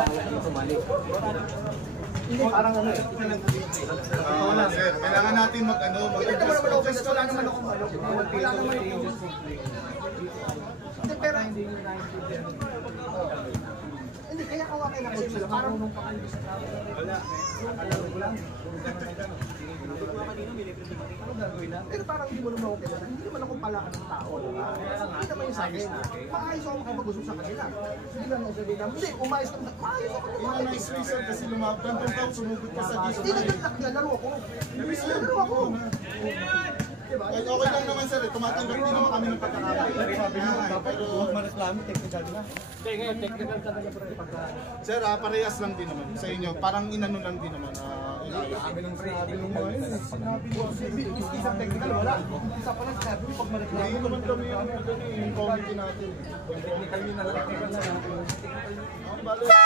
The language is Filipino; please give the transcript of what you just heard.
tawag dito balik. Hindi, parang ano eh. Sir, kailangan natin mag-ano, mag-adjust. Wala naman akong ano. Wala naman akong... Hindi, pero... Hindi, kaya kawakin ako sila. Parang nung pakalim sa tao. Wala. Alam ko lang. Pero parang hindi mo naman ako kailangan. Hindi naman ako palaan ng tao. Hindi naman yung sa akin. Maayos ako makapag-usap sa kanila. Hindi lang ako sabihin namin. Hindi, umayos naman. Maayos ako naman. Nice reason kasi lumabdan kung tao sumugod ka sa disco. Hindi naglalak niya. Laro ako. Laro ako. Kahit okay lang naman sir, tumatanggap din naman kami ng pagkakamali. Sabi naman, pero mareklamo, technical na. Hindi, ngayon, technical talaga pagka... Sir, parehas lang din naman sa inyo. Parang inano lang din naman. Sabi ng sinabi ng mga yun. Sinabi mo, isang technical, wala. Isa pa lang sinabi mo, pag mareklamo. Hindi naman kami yung committee natin. Technical yun na lang.